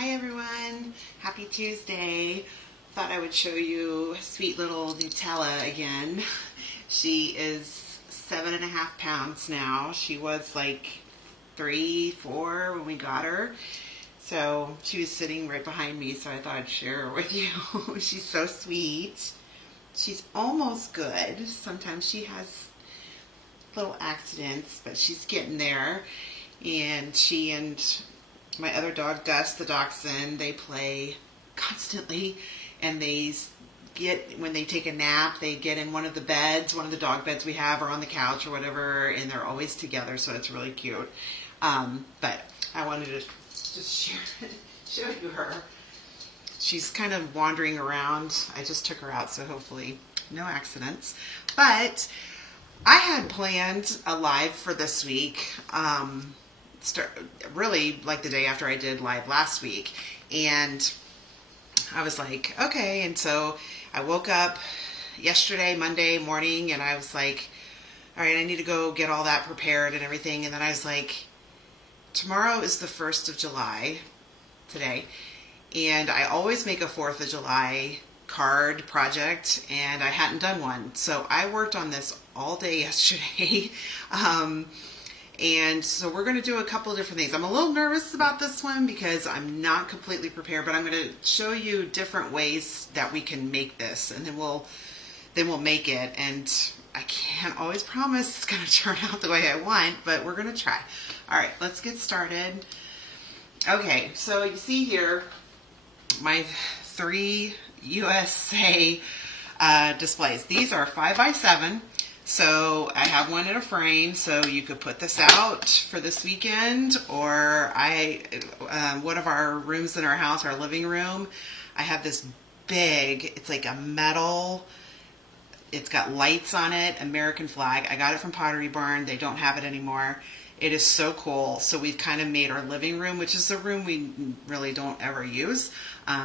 Hi everyone, happy Tuesday. Thought I would show you sweet little Nutella again. She is 7.5 pounds now. She was like 3, 4 when we got her. So she was sitting right behind me, so I thought I'd share her with you. She's so sweet. She's almost good. Sometimes she has little accidents, but she's getting there. And she and my other dog, Gus, the dachshund, they play constantly, and when they take a nap, they get in one of the beds, one of the dog beds we have, or on the couch or whatever, and they're always together, so it's really cute. But I wanted to just show you her. She's kind of wandering around. I just took her out, so hopefully no accidents. But I had planned a live for this week. Really like the day after I did live last week, and I was like, okay. And so I woke up yesterday, Monday morning, and I was like, all right, I need to go get all that prepared and everything. And then I was like, tomorrow is the 1st of July, today, and I always make a 4th of July card project, and I hadn't done one. So I worked on this all day yesterday. And so we're going to do a couple of different things. I'm a little nervous about this one because I'm not completely prepared, but I'm going to show you different ways that we can make this, and then we'll make it. And I can't always promise it's going to turn out the way I want, but we're going to try. All right, let's get started. Okay, so you see here my 3 USA displays. These are 5x7. So I have one in a frame, so you could put this out for this weekend, or one of our rooms in our house, our living room, I have this big, it's like a metal, it's got lights on it, American flag. I got it from Pottery Barn. They don't have it anymore. It is so cool. So we've kind of made our living room, which is the room we really don't ever use.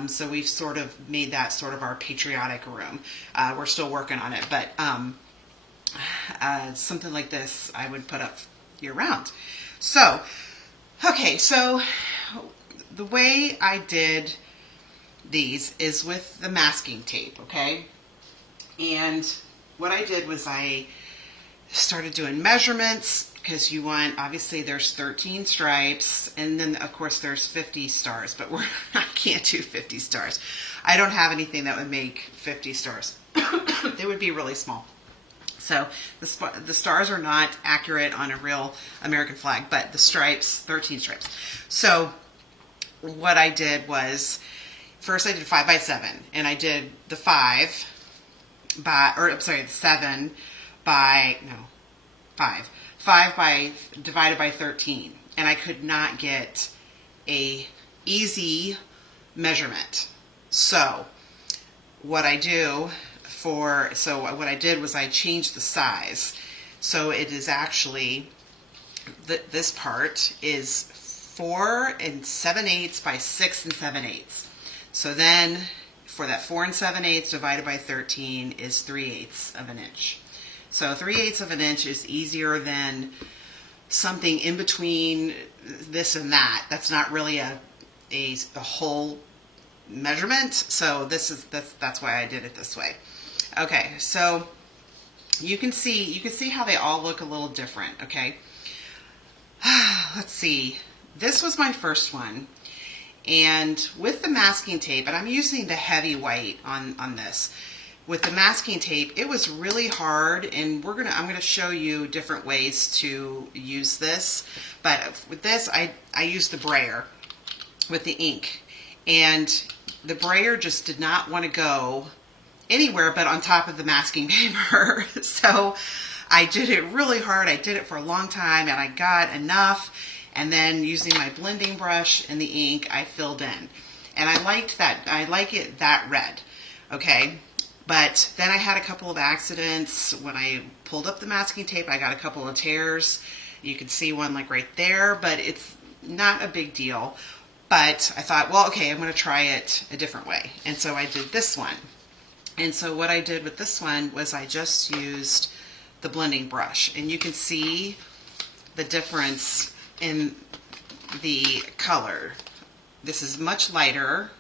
So we've sort of made that sort of our patriotic room. We're still working on it, but something like this I would put up year round. So, okay, so the way I did these is with the masking tape, okay? And what I did was I started doing measurements, because you want, obviously there's 13 stripes, and then of course there's 50 stars, but I can't do 50 stars. I don't have anything that would make 50 stars. They would be really small. So the stars are not accurate on a real American flag, but the stripes, 13 stripes. So what I did was, first I did 5x7, and I did the 5 by divided by 13, and I could not get a easy measurement. So what I did was I changed the size. So it is actually, this part is 4 7/8 by 6 7/8. So then for that 4 7/8 divided by 13 is 3/8 of an inch. So 3/8 of an inch is easier than something in between this and that. That's not really a whole measurement. So that's why I did it this way. Okay, so you can see how they all look a little different, okay? Let's see. This was my first one. And with the masking tape, and I'm using the heavy white on this. With the masking tape, it was really hard, and I'm gonna show you different ways to use this. But with this, I used the brayer with the ink, and the brayer just did not want to go anywhere but on top of the masking paper. So I did it really hard. I did it for a long time, and I got enough, and then using my blending brush and the ink, I filled in. And I liked that. I like it that red, okay? But then I had a couple of accidents. When I pulled up the masking tape, I got a couple of tears. You can see one like right there, but it's not a big deal. But I thought, well, okay, I'm going to try it a different way. And so I did this one. And so what I did with this one was I just used the blending brush. And you can see the difference in the color. this is much lighter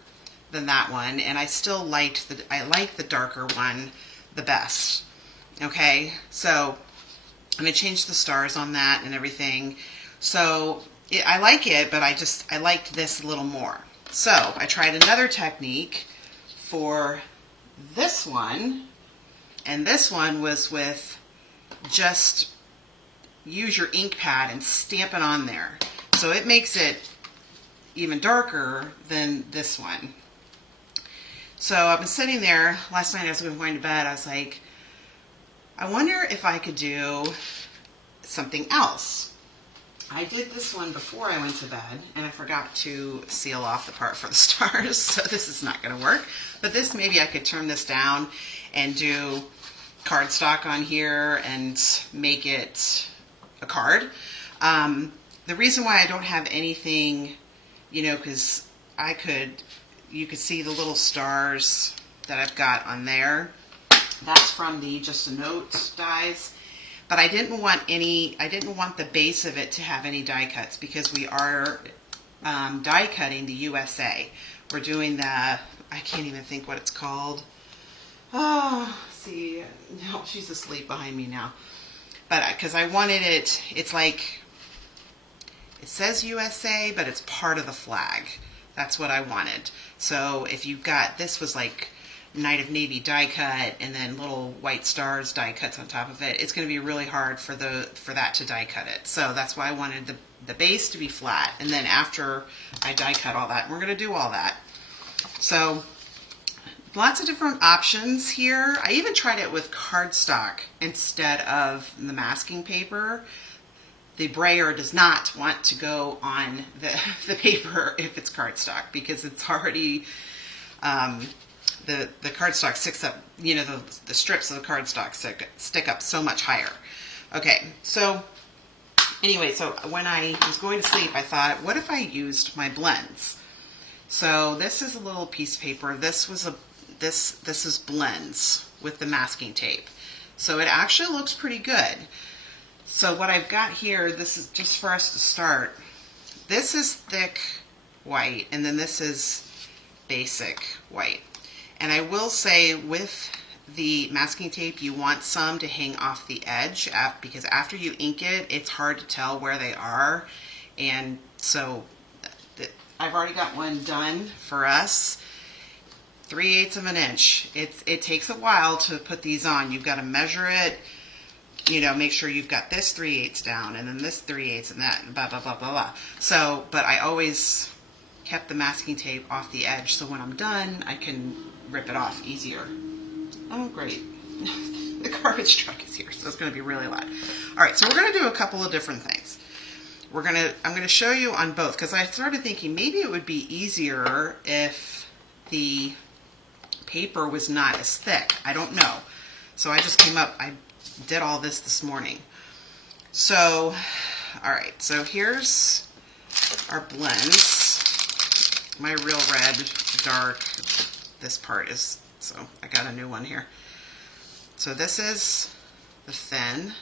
than that one, and I still like the darker one the best. Okay, so I'm going to change the stars on that and everything. So I like it, but I liked this a little more. So I tried another technique for this one, and this one was with just use your ink pad and stamp it on there. So it makes it even darker than this one. So I've been sitting there last night as I was going to bed. I was like, I wonder if I could do something else. I did this one before I went to bed, and I forgot to seal off the part for the stars, so this is not going to work. But this, maybe I could turn this down and do cardstock on here and make it a card. The reason why I don't have anything, because you could see the little stars that I've got on there. That's from the Just a Note dies. But I didn't want the base of it to have any die cuts, because we are die cutting the USA. We're doing I can't even think what it's called. Oh, see, no, she's asleep behind me now. But because I wanted it's like, it says USA, but it's part of the flag. That's what I wanted. So if you've got, this was like Night of Navy die cut, and then little white stars die cuts on top of it, it's going to be really hard for that to die cut it. So that's why I wanted the base to be flat, and then after I die cut all that, we're going to do all that. So lots of different options here. I even tried it with cardstock instead of the masking paper. The brayer does not want to go on the paper if it's cardstock, because it's already the cardstock sticks up, the strips of the cardstock stick up so much higher. Okay, so anyway, so when I was going to sleep, I thought, what if I used my blends? So this is a little piece of paper. This is blends with the masking tape. So it actually looks pretty good. So what I've got here, this is just for us to start. This is thick white, and then this is basic white. And I will say, with the masking tape, you want some to hang off the edge, because after you ink it, it's hard to tell where they are. And so I've already got one done for us. 3/8 of an inch. It takes a while to put these on. You've got to measure it, make sure you've got this 3/8 down, and then this 3/8 and that, and blah, blah, blah, blah, blah. So, but I always kept the masking tape off the edge, so when I'm done, I can rip it off easier. Oh, great. The garbage truck is here, so it's going to be really loud. All right, so we're going to do a couple of different things. I'm going to show you on both, because I started thinking maybe it would be easier if the paper was not as thick. I don't know. So I just I did all this morning. So, all right, so here's our blends. My Real Red Dark, this part is, so I got a new one here. So this is the thin.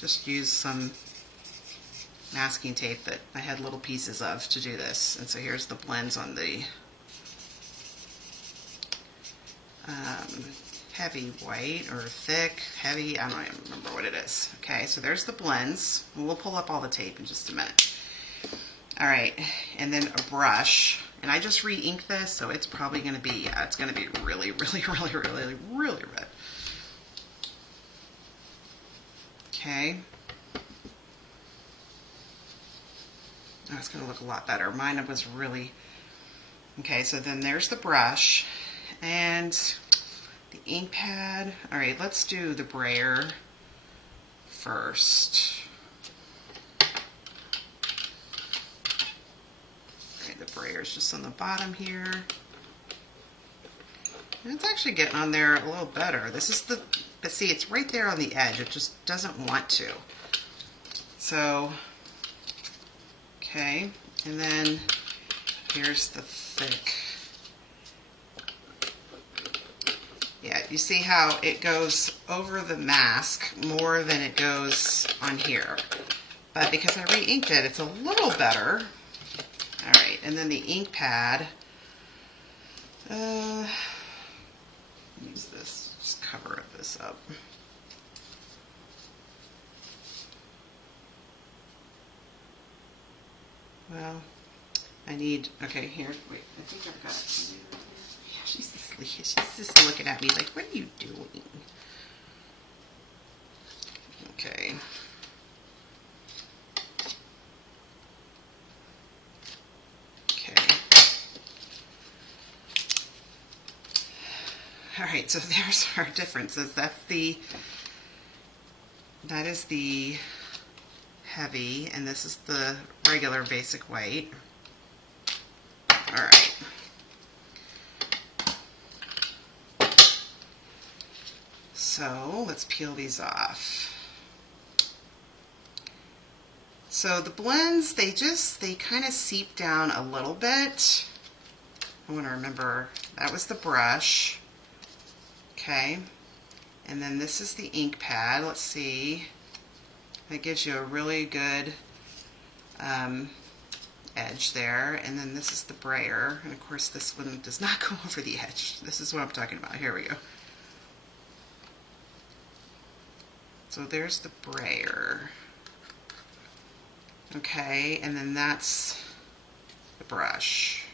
Just use some masking tape that I had little pieces of to do this. And so here's the blends on the heavy white, or thick, heavy, I don't even remember what it is. Okay, so there's the blends. We'll pull up all the tape in just a minute. All right, and then a brush. And I just re-inked this, so it's probably going to be, it's going to be really, really, really, really, really red. Okay. Oh, it's going to look a lot better. Mine was really... Okay, so then there's the brush and the ink pad. All right, let's do the brayer first. Okay, the brayer's just on the bottom here. And it's actually getting on there a little better. This is the... But see, it's right there on the edge. It just doesn't want to. So... Okay, and then here's the thick Yeah, you see how it goes over the mask more than it goes on here. But because I re-inked it, it's a little better. All right, and then the ink pad. Use this, just cover this up. Well, I need, okay, here, wait, I think I've got it. Yeah, she's just looking at me like, what are you doing? Okay. Okay. All right, so there's our differences. That is the heavy, and this is the regular basic white. All right. So let's peel these off. So the blends, they kind of seep down a little bit. I want to remember, that was the brush. Okay. And then this is the ink pad. Let's see. That gives you a really good edge there. And then this is the brayer. And of course this one does not go over the edge. This is what I'm talking about. Here we go. So there's the brayer. Okay, and then that's the brush.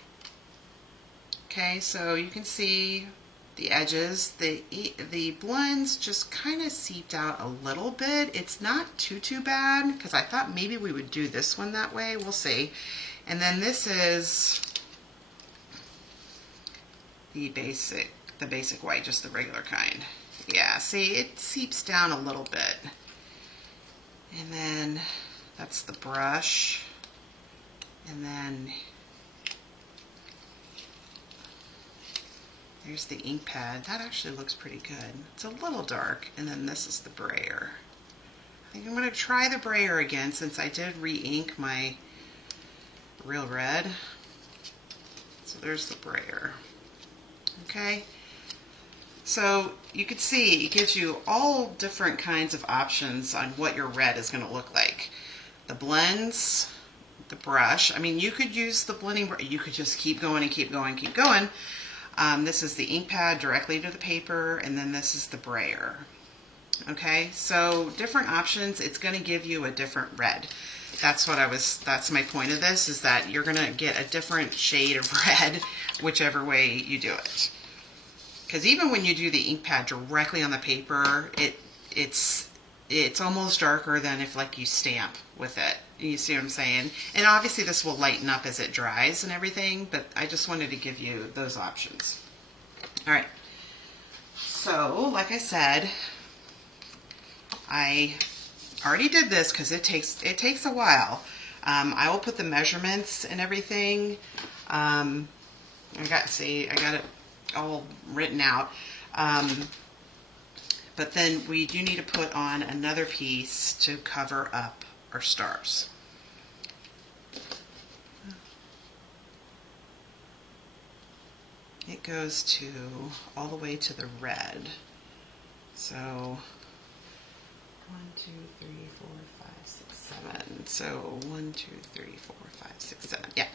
Okay, so you can see the edges. The blends just kind of seeped out a little bit. It's not too bad, because I thought maybe we would do this one that way. We'll see. And then this is the basic white, just the regular kind. Yeah, see, it seeps down a little bit. And then that's the brush. And then there's the ink pad. That actually looks pretty good. It's a little dark. And then this is the brayer. I think I'm going to try the brayer again since I did re-ink my real red. So there's the brayer. Okay. So you can see it gives you all different kinds of options on what your red is going to look like. The blends, the brush. I mean, you could use the blending brush. You could just keep going and keep going and keep going. This is the ink pad directly to the paper, and then this is the brayer. Okay, so different options. It's going to give you a different red. That's my point of this, is that you're going to get a different shade of red whichever way you do it. Because even when you do the ink pad directly on the paper, it's almost darker than if like you stamp with it. You see what I'm saying? And obviously this will lighten up as it dries and everything, but I just wanted to give you those options. All right. So, like I said, I already did this because it takes a while. I will put the measurements and everything. I got it all written out. But then we do need to put on another piece to cover up our stars. It goes to all the way to the red. So 1, 2, 3, 4, 5, 6, 7. So 1, 2, 3, 4, 5, 6, 7. Yeah.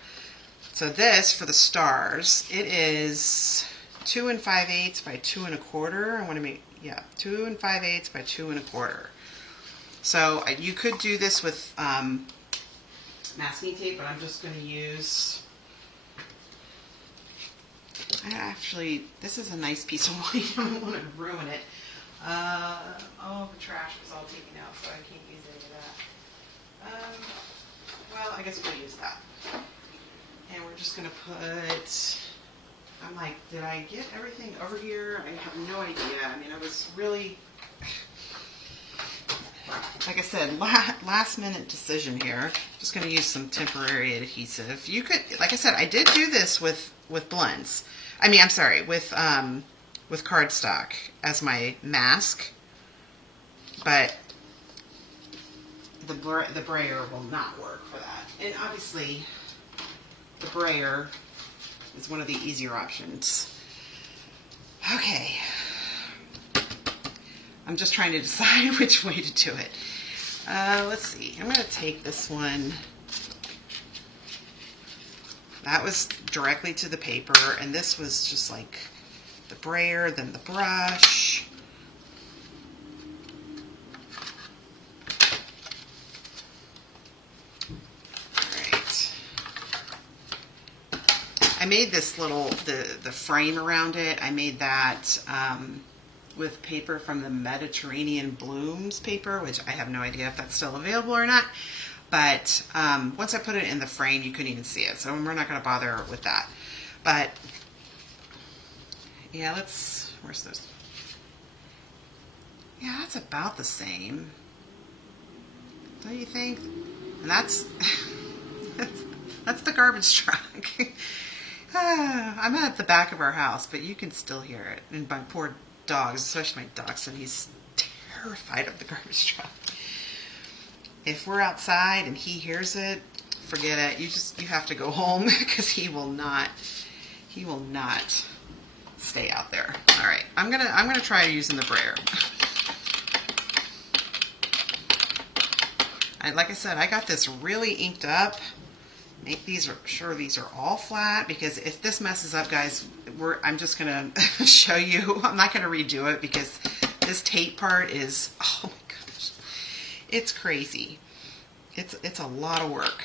So this for the stars, it is 2 5/8 by 2 1/4. I want to make 2 5/8 by 2 1/4. So you could do this with masking tape, but I'm just going to use. This is a nice piece of white. I don't want to ruin it. Oh, the trash was all taken out, so I can't use any of that. Well, I guess we'll use that. And we're just going to put, I'm like, did I get everything over here? I have no idea. I mean, I was really, like I said, last minute decision here. Just going to use some temporary adhesive. You could, like I said, I did do this with blends. I mean, I'm sorry, with cardstock as my mask, but the brayer will not work for that. And obviously, the brayer is one of the easier options. Okay, I'm just trying to decide which way to do it. Let's see. I'm going to take this one. That was directly to the paper, and this was just like the brayer, then the brush. Alright. I made this little, the frame around it, I made that with paper from the Mediterranean Blooms paper, which I have no idea if that's still available or not. But once I put it in the frame, you couldn't even see it. So we're not going to bother with that. But, yeah, where's this? Yeah, that's about the same. Don't you think? And that's the garbage truck. I'm at the back of our house, but you can still hear it. And my poor dogs, especially my dachshund, he's terrified of the garbage truck. If we're outside and he hears it, forget it. You have to go home because he will not stay out there. All right, I'm gonna try using the brayer. Like I said, I got this really inked up. Make sure these are all flat, because if this messes up, guys, I'm just gonna show you. I'm not gonna redo it because this tape part is, oh my gosh, it's crazy. It's a lot of work.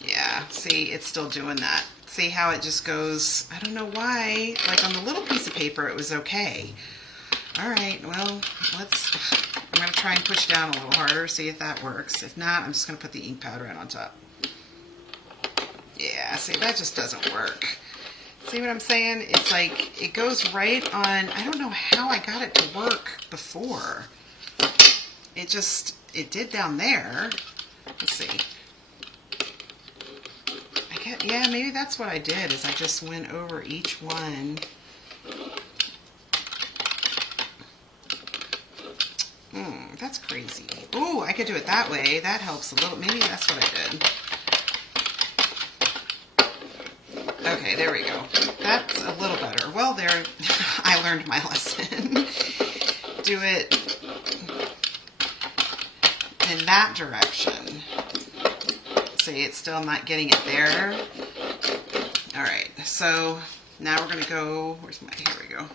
Yeah, see, it's still doing that. See how it just goes, I don't know why. Like on the little piece of paper, it was okay. All right, well, I'm going to try and push down a little harder, see if that works. If not, I'm just going to put the ink powder in on top. Yeah, see, that just doesn't work. See what I'm saying? It's like, it goes right on, I don't know how I got it to work before. It did down there. Let's see. Yeah, maybe that's what I did, is I just went over each one. That's crazy. Ooh, I could do it that way. That helps a little. Maybe that's what I did. Okay, there we go. That's a little better. Well, there, I learned my lesson. Do it in that direction. See, it's still not getting it there. All right, so now we're going to go, here we go.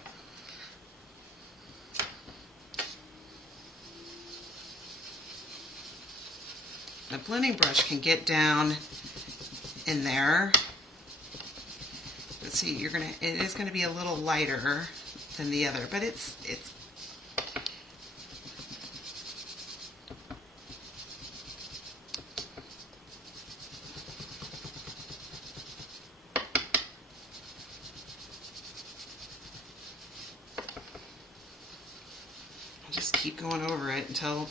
The blending brush can get down in there. Let's see, it is going to be a little lighter than the other, but it's I'll just keep going over it until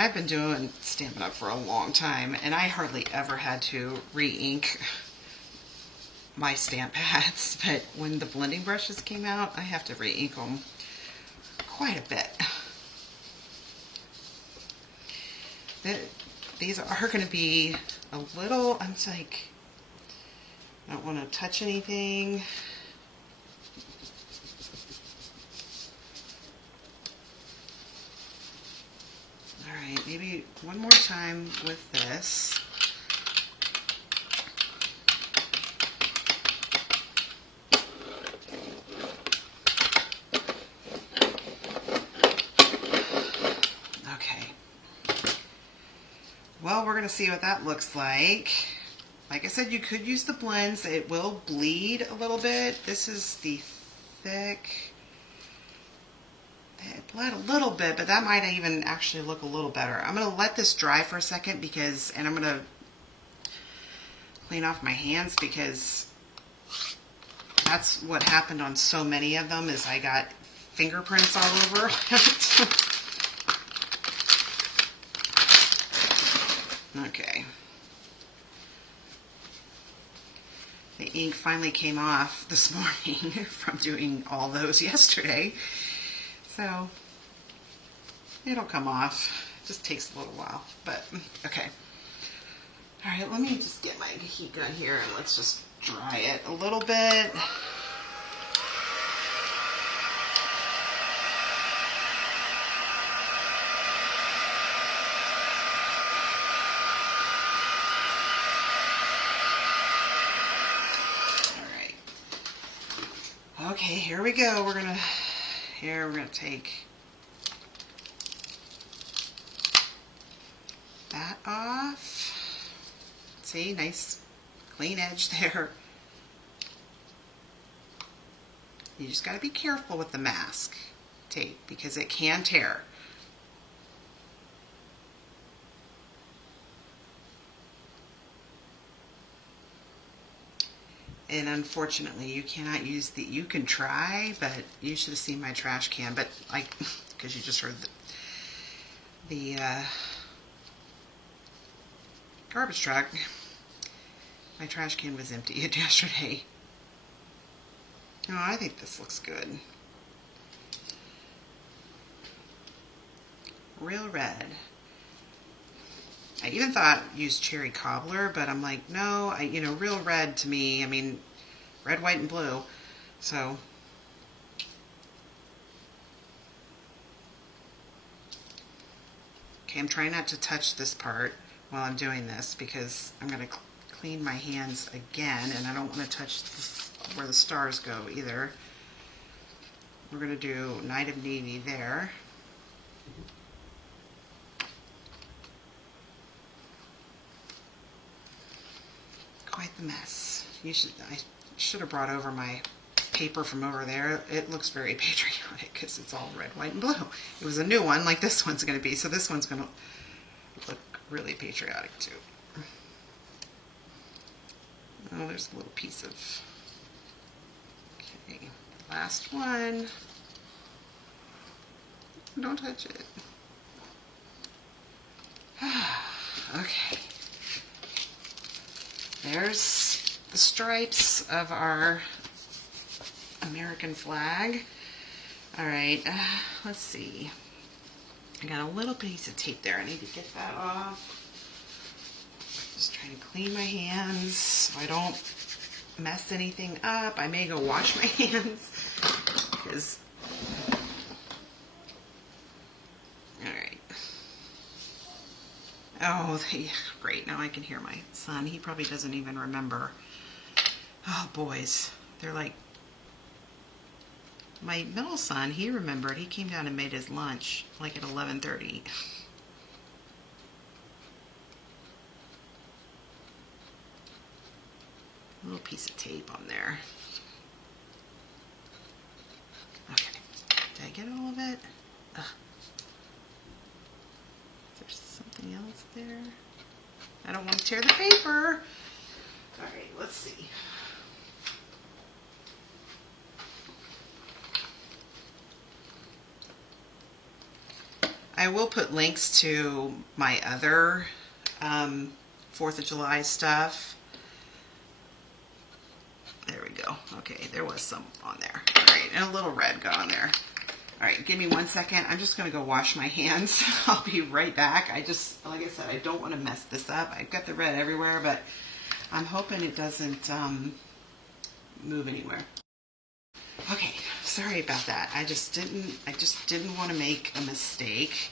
I've been doing Stampin' Up! For a long time, and I hardly ever had to re-ink my stamp pads, but when the blending brushes came out, I have to re-ink them quite a bit. These are going to be a little, I'm like, I don't want to touch anything. Alright, maybe one more time with this. Okay. Well, we're going to see what that looks like. Like I said, you could use the blends. It will bleed a little bit. This is the thick. It bled a little bit, but that might even actually look a little better. I'm going to let this dry for a second and I'm going to clean off my hands, because that's what happened on so many of them, is I got fingerprints all over it. Okay. The ink finally came off this morning from doing all those yesterday. So it'll come off. It just takes a little while, but okay. All right, let me just get my heat gun here and let's just dry it a little bit. Okay, here we go. We're gonna take that off. See, nice clean edge there. You just gotta be careful with the mask tape because it can tear. And unfortunately, you cannot use you can try, but you should have seen my trash can. But like, because you just heard the garbage truck, my trash can was empty yesterday. Oh, I think this looks good. Real red. I even thought use cherry cobbler, but I'm like, no, real red to me, I mean, red, white, and blue. So, okay, I'm trying not to touch this part while I'm doing this because I'm going to clean my hands again, and I don't want to touch where the stars go either. We're going to do Night of Navy there. Quite the mess. I should have brought over my paper from over there. It looks very patriotic because it's all red, white, and blue. It was a new one like this one's going to be, so this one's going to look really patriotic too. Oh, there's a little piece of... Okay, last one. Don't touch it. Okay. There's the stripes of our American flag. All right, let's see. I got a little piece of tape there. I need to get that off. Just trying to clean my hands so I don't mess anything up. I may go wash my hands because... All right. Oh, great. Now I can hear my son. He probably doesn't even remember. Oh, boys. They're like... My middle son, he remembered. He came down and made his lunch like at 11:30. A little piece of tape on there. Okay. Did I get all of it? Ugh. Is there something else there? I don't want to tear the paper. All right, let's see. I will put links to my other 4th of July stuff. There we go. Okay, there was some on there. All right, and a little red got on there. All right, give me 1 second. I'm just going to go wash my hands. I'll be right back. Like I said, I don't want to mess this up. I've got the red everywhere, but I'm hoping it doesn't move anywhere. Okay, sorry about that. I just didn't want to make a mistake.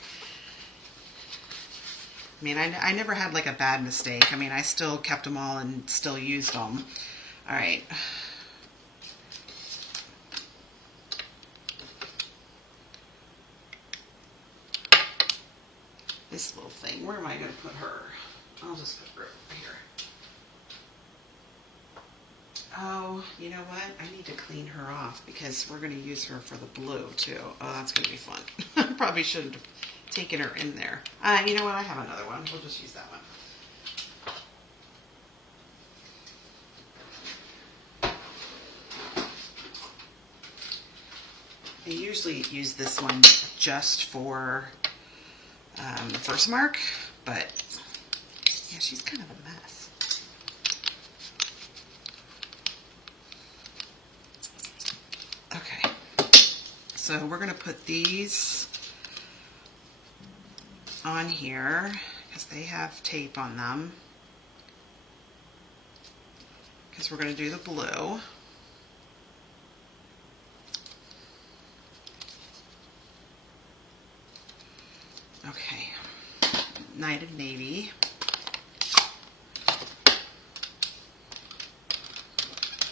I mean, I never had like a bad mistake. I mean, I still kept them all and still used them. All right. This little thing, where am I going to put her? I'll just put her over here. Oh, you know what? I need to clean her off because we're going to use her for the blue too. Oh, that's going to be fun. I probably shouldn't have taken her in there. You know what? I have another one. We'll just use that one. I usually use this one just for Versamark, but yeah, she's kind of a mess. Okay, so we're going to put these on here because they have tape on them. Because because we're going to do the blue. Okay, Night of Navy.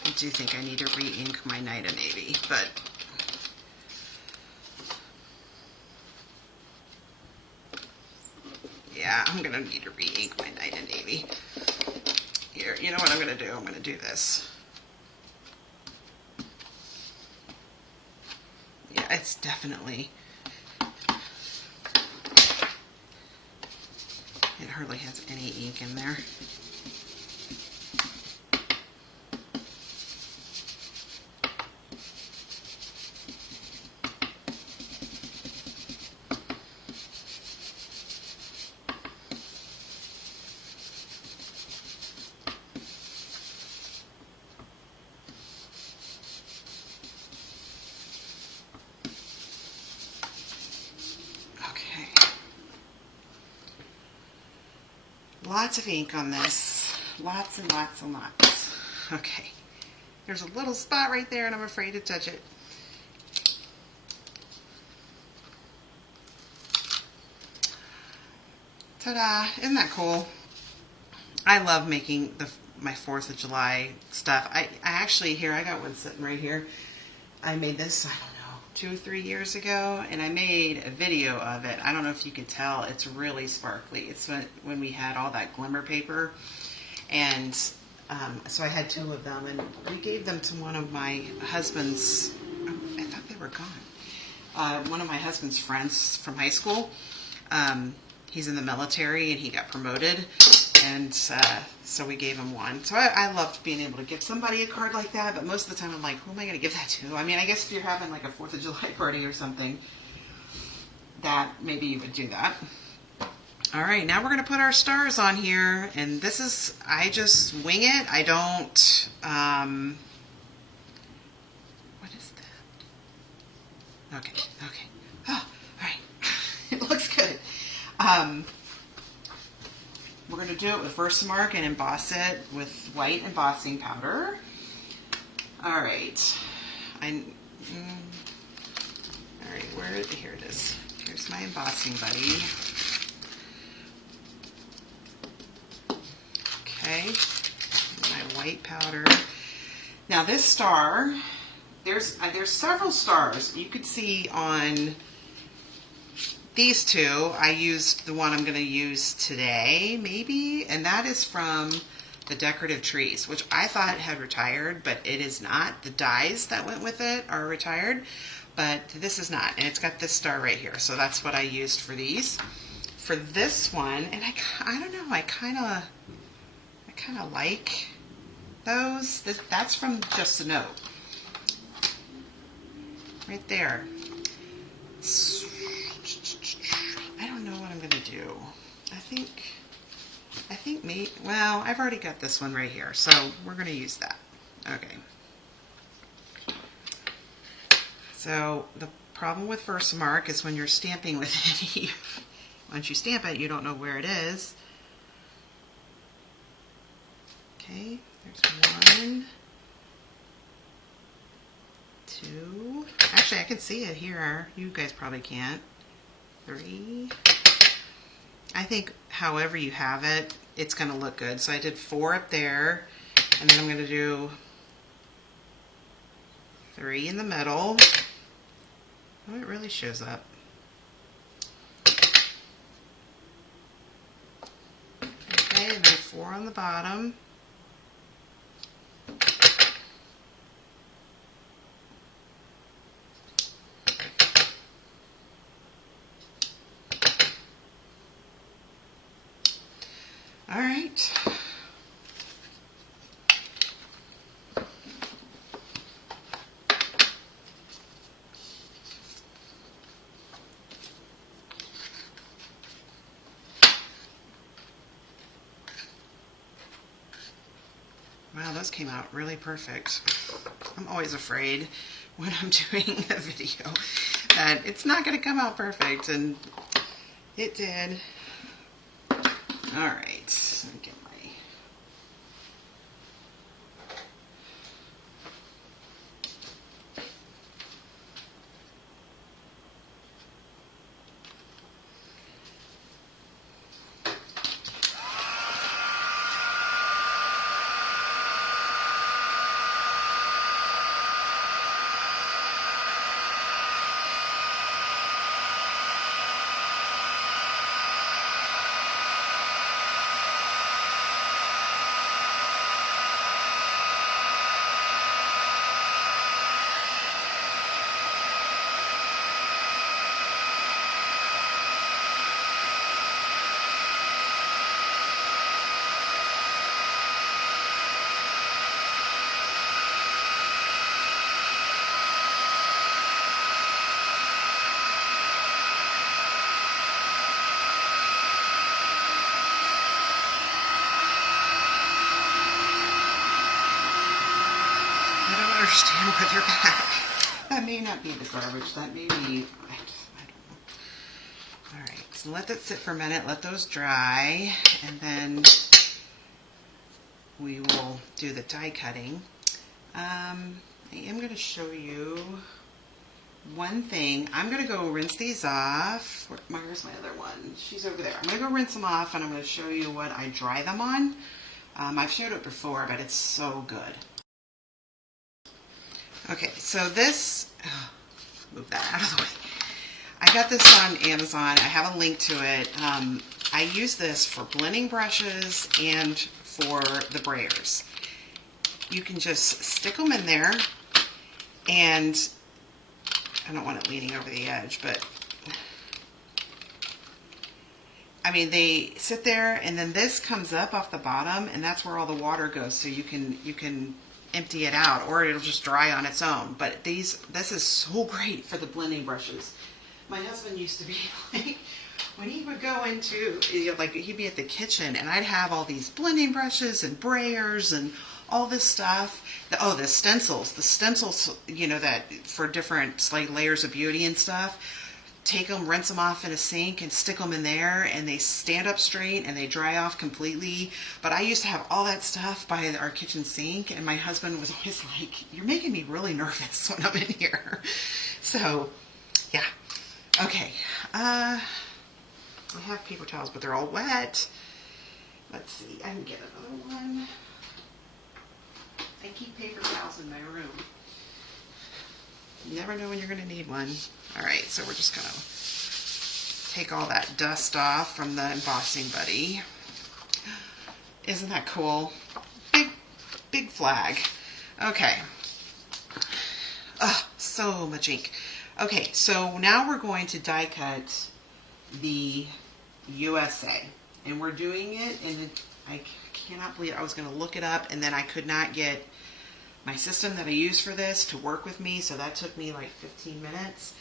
I do think I need to re-ink my Night of Navy, but yeah, I'm gonna need to re-ink my Night of Navy. Here, you know what I'm gonna do? I'm gonna do this. Yeah, it's definitely, it hardly has any ink in there. Lots of ink on this. Lots and lots and lots. Okay. There's a little spot right there and I'm afraid to touch it. Ta-da! Isn't that cool? I love making my 4th of July stuff. I actually, here, I got one sitting right here. I made this, I don't know, 2 or 3 years ago, and I made a video of it. I don't know if you can tell, it's really sparkly. It's when we had all that glimmer paper, and so I had 2 of them, and we gave them to one of my husband's, I thought they were gone, one of my husband's friends from high school. He's in the military, and he got promoted, and so we gave him one. So I loved being able to give somebody a card like that, but most of the time I'm like, who am I going to give that to? I mean, I guess if you're having like a 4th of July party or something, that maybe you would do that. All right, now we're going to put our stars on here, and this is, I just wing it. I don't, what is that? Okay. Oh, all right. It looks good. We're going to do it with Versamark and emboss it with white embossing powder. All right. All right, here it is. Here's my embossing buddy. Okay, my white powder. Now this star, there's several stars. You could see on these 2, I used the one I'm going to use today, maybe, and that is from the Decorative Trees, which I thought had retired, but it is not. The dies that went with it are retired, but this is not, and it's got this star right here, so that's what I used for these. For this one, and I don't know, I kind of like those. That's from Just a Note. Right there. I don't know what I'm going to do. I think me, well, I've already got this one right here, so we're going to use that. Okay. So the problem with Versamark is when you're stamping with it, once you stamp it, you don't know where it is. Okay, there's 1, 2. Actually, I can see it here. You guys probably can't. 3. I think however you have it, it's going to look good. So I did 4 up there, and then I'm going to do 3 in the middle. Oh, it really shows up. Okay, and then 4 on the bottom. All right. Wow, those came out really perfect. I'm always afraid when I'm doing a video that it's not going to come out perfect, and it did. All right, let me get understand where they're back. That may not be the garbage. That may be, I don't know. All right, so let that sit for a minute. Let those dry, and then we will do the die cutting. I am going to show you one thing. I'm going to go rinse these off. Where's my other one? She's over there. I'm going to go rinse them off, and I'm going to show you what I dry them on. I've showed it before, but it's so good. Okay, so this, move that out of the way. I got this on Amazon. I have a link to it. I use this for blending brushes and for the brayers. You can just stick them in there, and I don't want it leaning over the edge, but I mean, they sit there, and then this comes up off the bottom, and that's where all the water goes. So you can empty it out, or it'll just dry on its own. But this is so great for the blending brushes. My husband used to be like, when he would go into, like, he'd be at the kitchen, and I'd have all these blending brushes and brayers and all this stuff. Oh, the stencils, that for different like layers of beauty and stuff. Take them, rinse them off in a sink, and stick them in there, and they stand up straight and they dry off completely. But I used to have all that stuff by our kitchen sink, and my husband was always like, "You're making me really nervous when I'm in here." So, yeah. Okay. I have paper towels, but they're all wet. Let's see. I can get another one. I keep paper towels in my room. You never know when you're going to need one. All right, so we're just going to take all that dust off from the embossing buddy. Isn't that cool? Big flag. Okay. Oh, so much ink. Okay, so now we're going to die cut the USA. And we're doing it in I cannot believe I was going to look it up, and then I could not get my system that I use for this to work with me, so that took me like 15 minutes.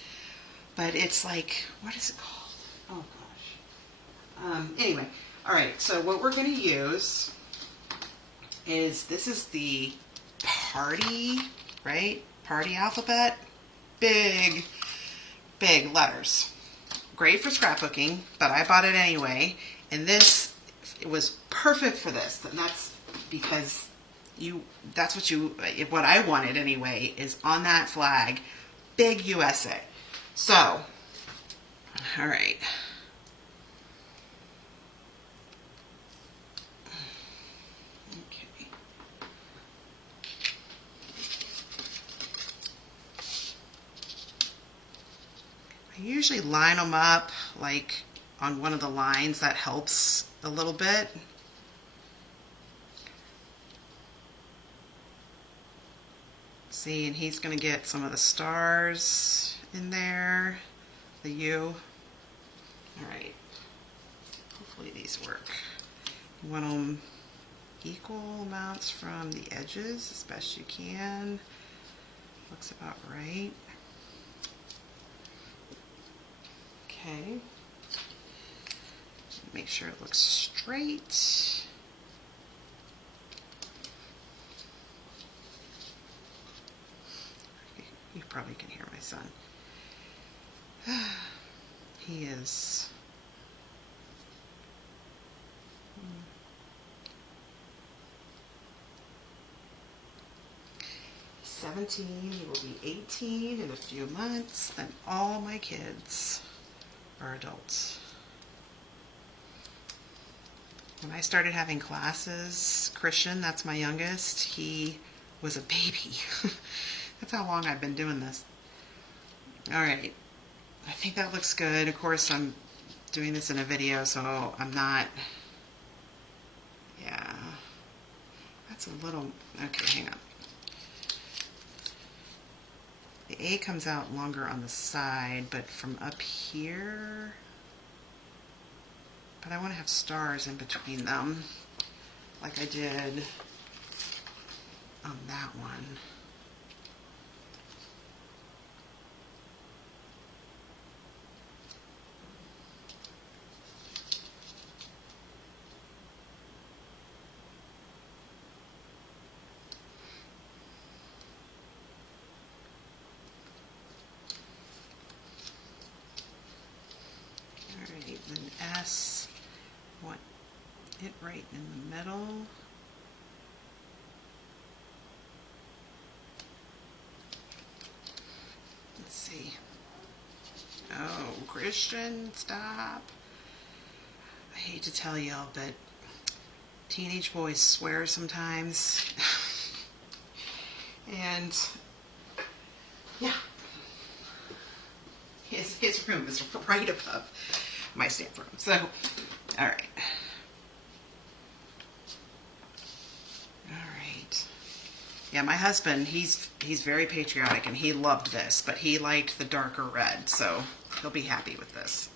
But it's like, what is it called? Oh gosh. Anyway, all right, so what we're going to use is, this is the Party, right? Party alphabet. Big letters. Great for scrapbooking, but I bought it anyway. And this, it was perfect for this. And that's because that's what I wanted anyway, is on that flag, big USA. So, all right. Okay. I usually line them up like on one of the lines. That helps a little bit. See, and he's going to get some of the stars in there, the U. All right. Hopefully these work. You want them equal amounts from the edges as best you can. Looks about right. Okay. Make sure it looks straight. You probably can hear my son. He is... 17, he will be 18 in a few months, then all my kids are adults. When I started having classes, Christian, that's my youngest, he was a baby. That's how long I've been doing this. All right, I think that looks good. Of course, I'm doing this in a video, so I'm not, yeah, that's a little, okay, hang on. The A comes out longer on the side, but from up here, but I want to have stars in between them, like I did on that one. S. Want it right in the middle. Let's see. Oh, Christian, stop. I hate to tell y'all, but teenage boys swear sometimes. And yeah, his room is right above my stamp room. So, all right. All right. Yeah, my husband, he's very patriotic, and he loved this, but he liked the darker red, so he'll be happy with this.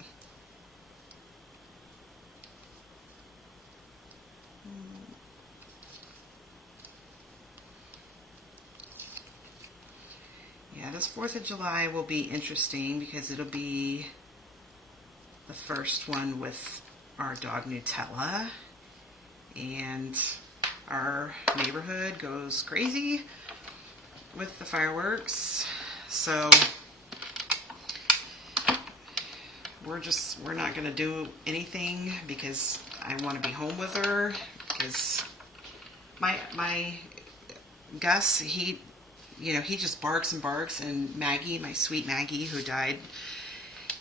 Yeah, this 4th of July will be interesting because it'll be the first one with our dog Nutella, and our neighborhood goes crazy with the fireworks. So we're not going to do anything because I want to be home with her, because my Gus, he just barks and barks, and Maggie, my sweet Maggie, who died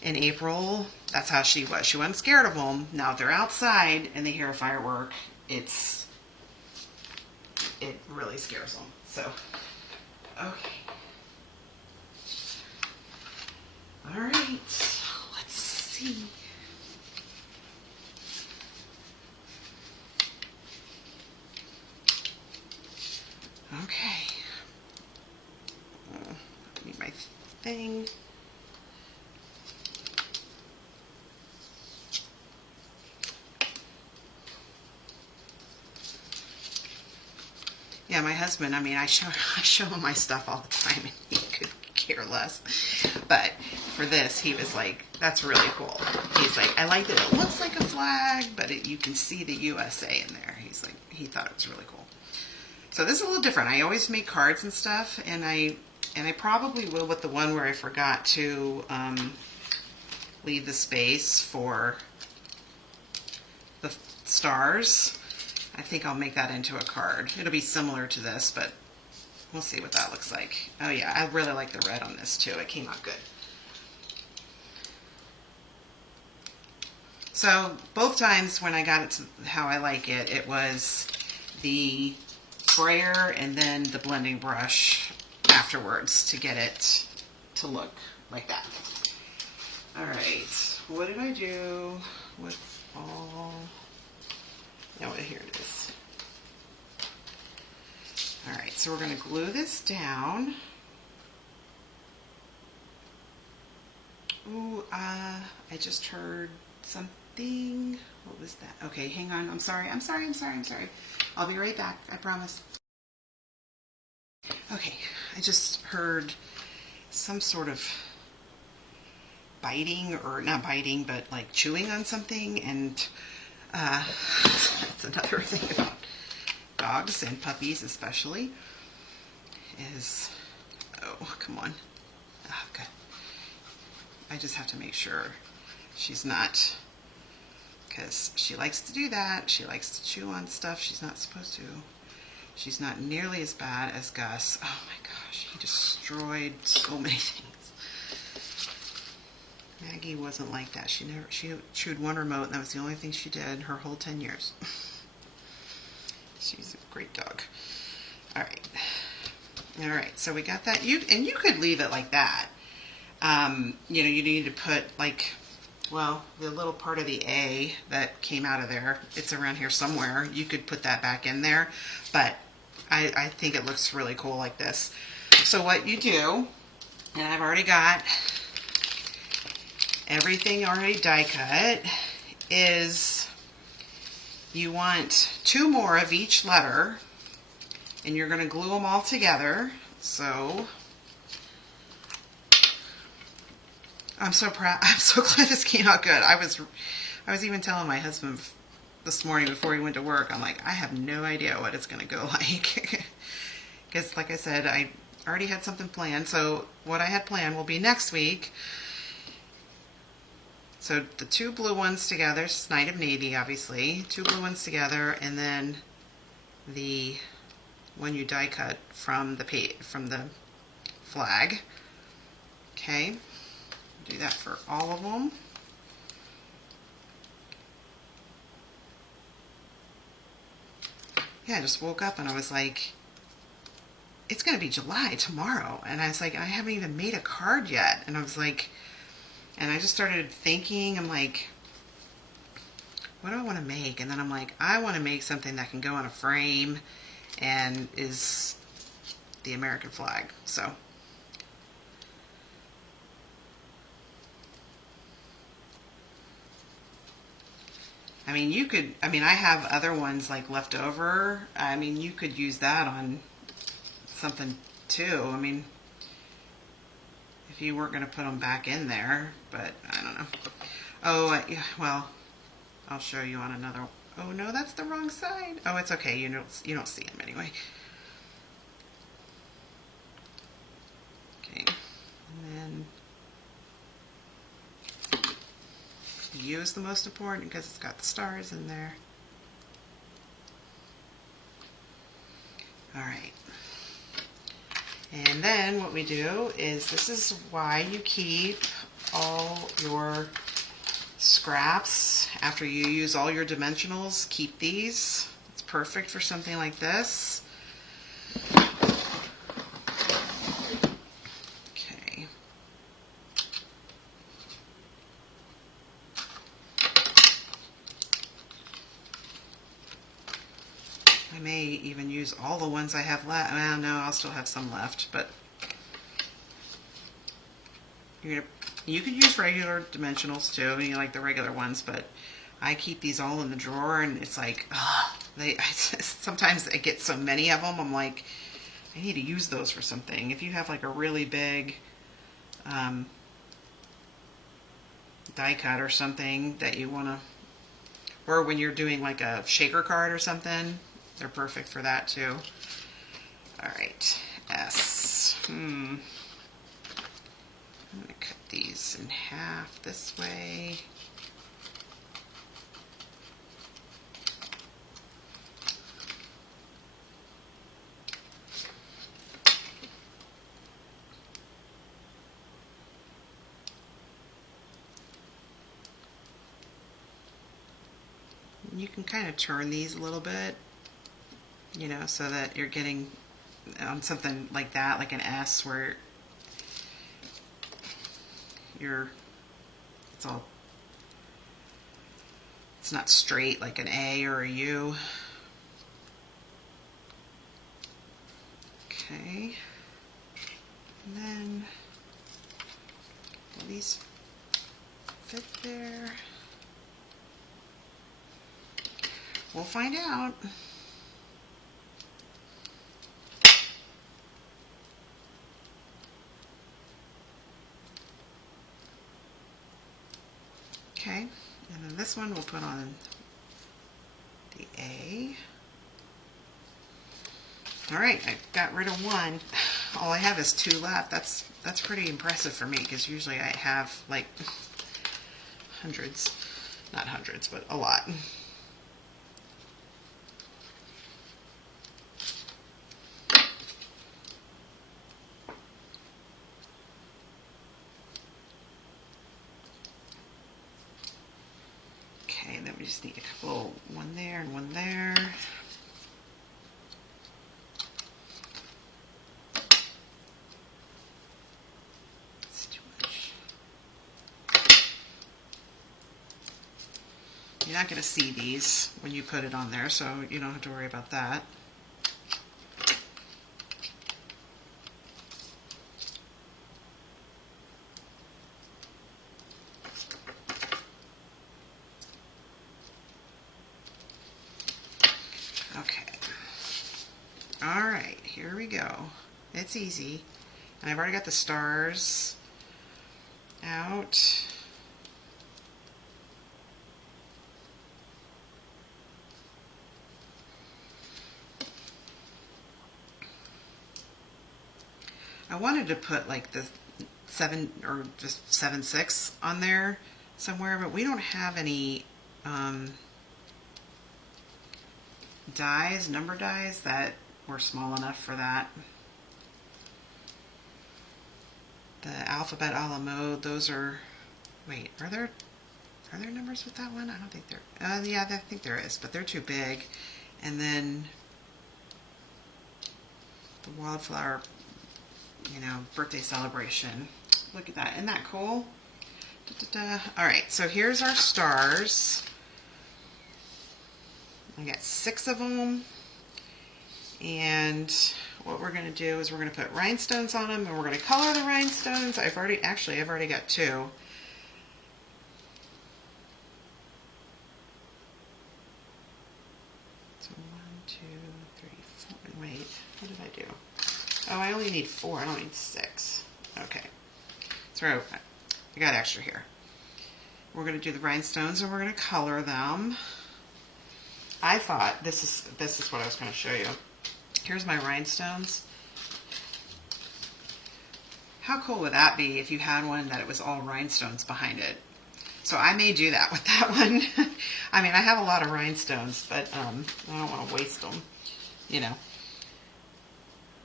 in April, that's how she was. She wasn't scared of them. Now, if they're outside and they hear a firework, it really scares them. So, okay. All right. Let's see. Okay. Need my thing. Yeah, my husband, I mean, I show him my stuff all the time, and he could care less. But for this, he was like, that's really cool. He's like, I like that it looks like a flag, but you can see the USA in there. He's like, he thought it was really cool. So this is a little different. I always make cards and stuff, and I probably will with the one where I forgot to leave the space for the stars. I think I'll make that into a card. It'll be similar to this, but we'll see what that looks like. Oh yeah, I really like the red on this too. It came out good. So both times when I got it to how I like it, it was the sprayer and then the blending brush afterwards to get it to look like that. All right, what did I do with all... Oh, here it is. All right, so we're going to glue this down. Ooh, I just heard something. What was that? Okay, hang on. I'm sorry. I'll be right back. I promise. Okay, I just heard some sort of biting, or not biting, but like chewing on something, and that's another thing about dogs and puppies especially is, oh, come on. Oh, good. I just have to make sure she's not, because she likes to do that. She likes to chew on stuff she's not supposed to. She's not nearly as bad as Gus. Oh my gosh, he destroyed so many things. Maggie wasn't like that. She chewed one remote, and that was the only thing she did her whole 10 years. She's a great dog. All right, so we got that. You could leave it like that. You need to put like, well, the little part of the A that came out of there, it's around here somewhere. You could put that back in there, but I think it looks really cool like this. So what you do, and I've already got everything already die cut, is you want 2 more of each letter, and you're going to glue them all together. So I'm so proud. I'm so glad this came out good. I was even telling my husband this morning before he went to work, I'm like, I have no idea what it's going to go like. Because like I said, I already had something planned. So what I had planned will be next week. So the two blue ones together, it's Knight of Navy, obviously. Two blue ones together, and then the one you die cut from the flag. Okay, do that for all of them. Yeah, I just woke up and I was like, it's going to be July tomorrow. And I was like, I haven't even made a card yet. And I was like, and I just started thinking, I'm like, what do I want to make? And then I'm like, I want to make something that can go on a frame and is the American flag. So I mean, you could, I mean, I have other ones like left over. I mean, you could use that on something too. I mean, if you weren't going to put them back in there, but I don't know. Oh, yeah, well, I'll show you on another. Oh no, that's the wrong side. Oh, it's okay. You don't see them anyway. Okay, and then U is the most important because it's got the stars in there. All right. And then what we do is, this is why you keep all your scraps after you use all your dimensionals. Keep these. It's perfect for something like this. Okay. I may even use all the ones I have left. Well, no, I'll still have some left, but you could use regular dimensionals too. I mean, like the regular ones, but I keep these all in the drawer, and it's like, sometimes I get so many of them. I'm like, I need to use those for something. If you have like a really big die cut or something that you want to, or when you're doing like a shaker card or something, they're perfect for that too. All right, S. I'm going to cut these in half this way. You can kind of turn these a little bit, you know, so that you're getting on something like that, like an S, where it's not straight like an A or a U. Okay, and then will these fit there? We'll find out. Okay, and then this one we'll put on the A. All right, I got rid of one. All I have is two left. That's pretty impressive for me, because usually I have like hundreds, not hundreds, but a lot. Okay, and then we just need a couple, one there and one there. That's too much. You're not going to see these when you put it on there, so you don't have to worry about that. Okay. All right, here we go. It's easy. And I've already got the stars out. I wanted to put like the 7 or just 7-6 on there, somewhere, but we don't have any dies, number dies that were small enough for that. The alphabet a la mode, those are, wait, are there numbers with that one? I don't think there, yeah, I think there is, but they're too big. And then the wildflower, you know, birthday celebration. Look at that, isn't that cool? All right, so here's our stars. I got 6 of them. And what we're going to do is we're going to put rhinestones on them, and we're going to color the rhinestones. I've already got 2. So 1, 2, 3, 4. Wait, what did I do? Oh, I only need 4. I don't need 6. Okay. So I got extra here. We're going to do the rhinestones, and we're going to color them. I thought this is what I was going to show you. Here's my rhinestones. How cool would that be if you had one that it was all rhinestones behind it? So I may do that with that one. I mean, I have a lot of rhinestones, but I don't want to waste them, you know.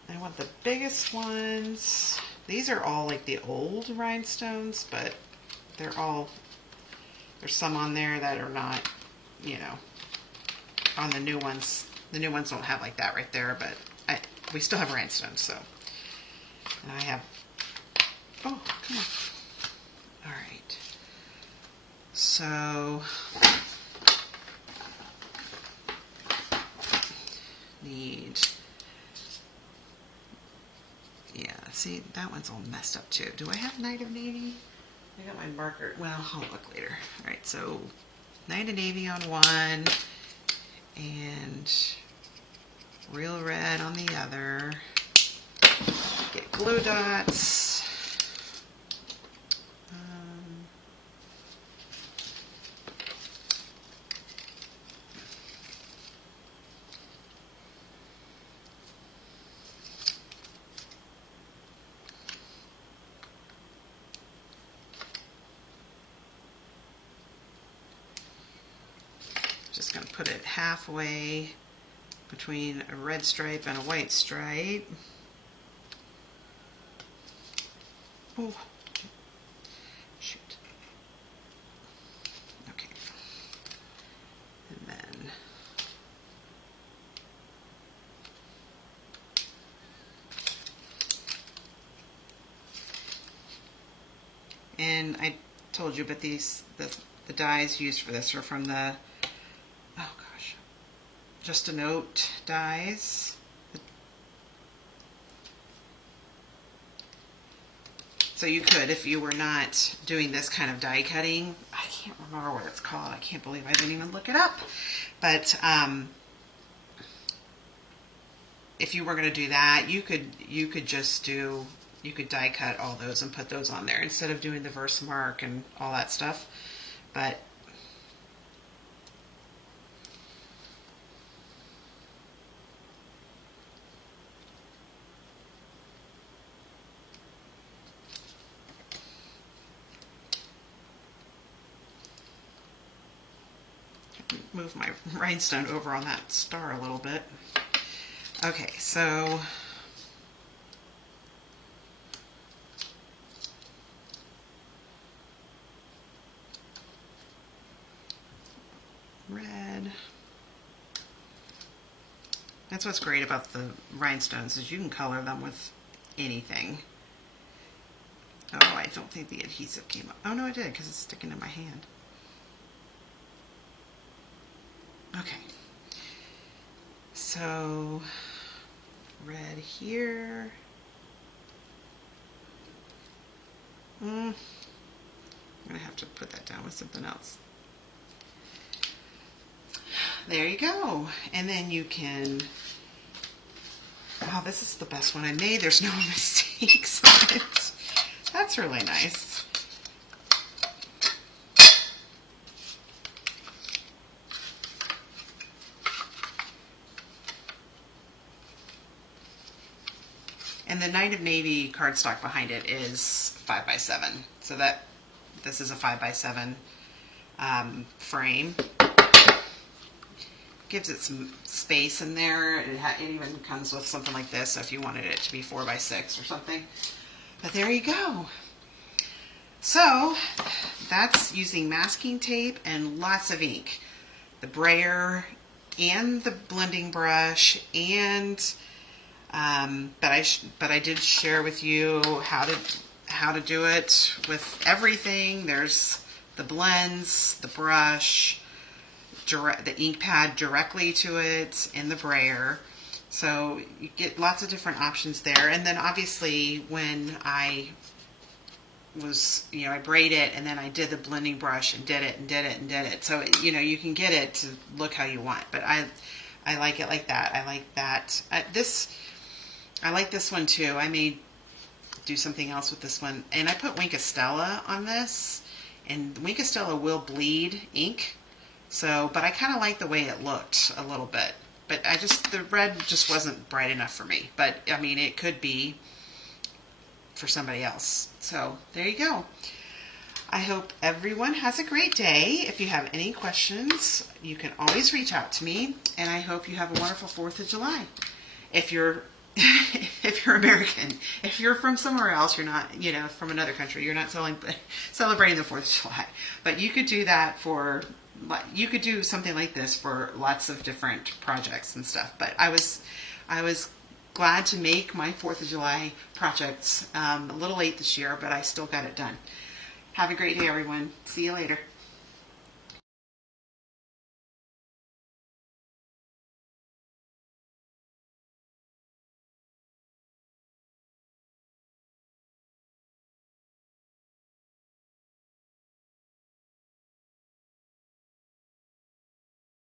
I want the biggest ones. These are all like the old rhinestones, but there's some on there that are not, you know, on the new ones. The new ones don't have like that right there, but we still have rhinestones, so. And I have, oh, come on. All right. So, need, yeah, see, that one's all messed up too. Do I have Knight of Navy? I got my marker. Well, I'll look later. All right, so Knight of Navy on one, and real red on the other. Get glue dots. Just going to put it halfway between a red stripe and a white stripe. Oh, shoot. Okay. And then I told you, but the dies used for this are from the, oh gosh, Just a Note dies. So you could, if you were not doing this kind of die cutting, I can't remember what it's called. I can't believe I didn't even look it up. But if you were going to do that, you could just do, you could die cut all those and put those on there instead of doing the Versamark and all that stuff. But move my rhinestone over on that star a little bit. Okay, so red. That's what's great about the rhinestones, is you can color them with anything. Oh, I don't think the adhesive came up. Oh no, it did, because it's sticking in my hand. Okay, so red here. I'm gonna have to put that down with something else. There you go. And then you can, wow, this is the best one I made. There's no mistakes on it. That's really nice. And the Knight of Navy cardstock behind it is 5x7. So that This is a 5x7 frame. Gives it some space in there. It even comes with something like this, so if you wanted it to be 4x6 or something. But there you go. So that's using masking tape and lots of ink. The brayer and the blending brush, and but I did share with you how to do it with everything. There's the blends, the brush, the ink pad directly to it, and the brayer. So you get lots of different options there. And then obviously when I was, I braid it and then I did the blending brush and did it. So, you can get it to look how you want. But I like it like that. I like that. I like this one too. I may do something else with this one. And I put Wink of Stella on this. And Wink of Stella will bleed ink. So, but I kind of like the way it looked a little bit. But the red just wasn't bright enough for me. But, I mean, it could be for somebody else. So, there you go. I hope everyone has a great day. If you have any questions, you can always reach out to me. And I hope you have a wonderful 4th of July. If you're American. If you're from somewhere else, you're not, from another country, you're not celebrating the 4th of July. But you could do that you could do something like this for lots of different projects and stuff. But I was glad to make my 4th of July projects a little late this year, but I still got it done. Have a great day, everyone. See you later.